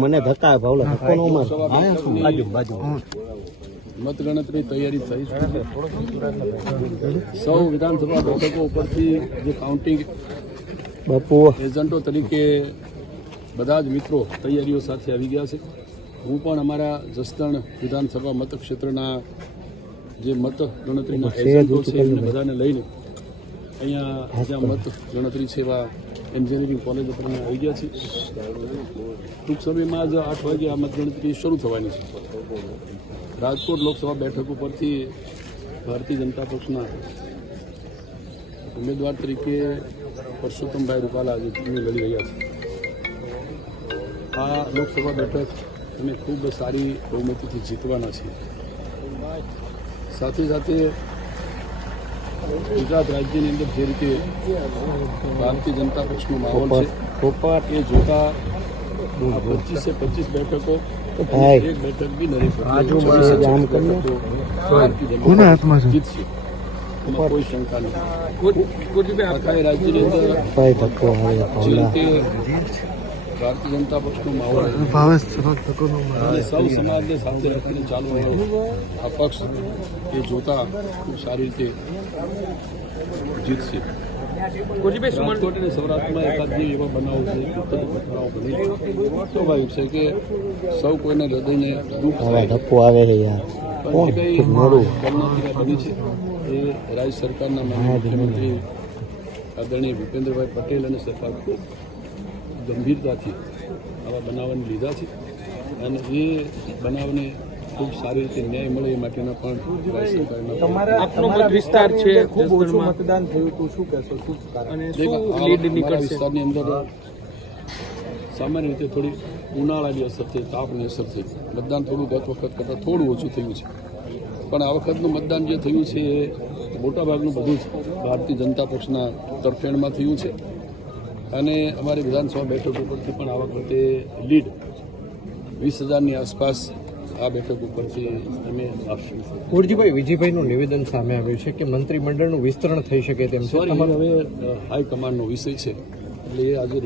મને ધક્કા ભાવલો ધક્કો નો માર. બાજુ બાજુ. મતગણતરી તૈયારી થઈ છે. સૌ વિધાનસભા બેઠકો ઉપરથી જે કાઉન્ટિંગ બાપુ. એજન્ટો તરીકે બધા જ મિત્રો તૈયારીઓ સાથે આવી ગયા છે. હું પણ અમારા જસદણ વિધાનસભા મતક્ષેત્રના જે મત ગણતરીના એજન્ટો છે એમને બધાને લઈને અહીંયા જ્યાં મત ગણતરી છે એવા એન્જિનિયરિંગ કોલેજ ઉપર અમે આવી ગયા છીએ. ટૂંક સમયમાં જ આઠ વાગે આ મતગણતરી શરૂ થવાની છે. રાજકોટ લોકસભા બેઠક ઉપરથી ભારતીય જનતા પક્ષના ઉમેદવાર તરીકે પરસોત્તમભાઈ રૂપાલા આજે ચૂંટણી લડી રહ્યા છે. આ લોકસભા બેઠક અમે ખૂબ સારી બહુમતીથી જીતવાના છીએ. સાથે સાથે ગુજરાત રાજ્યની અંદર જે રીતે ભારતીય જનતા પક્ષનો માહોલ છે એ જોતા પચીસે પચીસ બેઠકો એક બેઠક બી છે? જીતશે. કોઈ શંકા નથી. આખા રાજ્યની અંદર જે રીતે ભારતીય જનતા પક્ષનો માહોલ છે. અને સૌ સમાજને સાથે રાખીને ચાલવાનો આ પક્ષ એ જોતા ખૂબ સારી રીતે જીતશે. રાજકોટ અને સૌરાષ્ટ્રમાં એકાદ બે એવા બનાવો છે ઘટનાઓ બની છે. સ્વાભાવિક છે કે સૌ કોઈને હૃદયને દુઃખ ધક્કો આવે છે યાર. બની છે એ રાજ્ય સરકારના મુખ્યમંત્રી આદરણીય ભૂપેન્દ્રભાઈ પટેલ અને સરકાર ખૂબ ગંભીરતાથી આવા બનાવને લીધા છે. અને એ બનાવને ખૂબ સારી રીતે ન્યાય મળે એ માટેના પણ તમારા વિસ્તાર છે ખૂબ ઓછું મતદાન થયું હતું શું કહેશો? શું અને દેખ, શું આ લીડ નીકળશે? વિસ્તારની અંદર સામાન્ય રીતે થોડી ઉનાળાની અસર થઈ તાપની અસર થઈ. મતદાન થોડું ગત વખત કરતાં થોડું ઓછું થયું છે. પણ આ વખતનું મતદાન જે થયું છે એ મોટાભાગનું બધું જ ભારતીય જનતા પક્ષના તરફેણમાં થયું છે. અને અમારી વિધાનસભા બેઠક ઉપરથી પણ આ વખતે લીડ વીસ હજારની આસપાસ આ બેઠક ઉપરથી અમે આપશું. કુરજીભાઈ વિજયભાઈનું નિવેદન સામે આવ્યું છે કે મંત્રીમંડળનું વિસ્તરણ થઈ શકે તેમ સોરી હવે હાઈકમાન્ડનો વિષય છે. એટલે એ આજે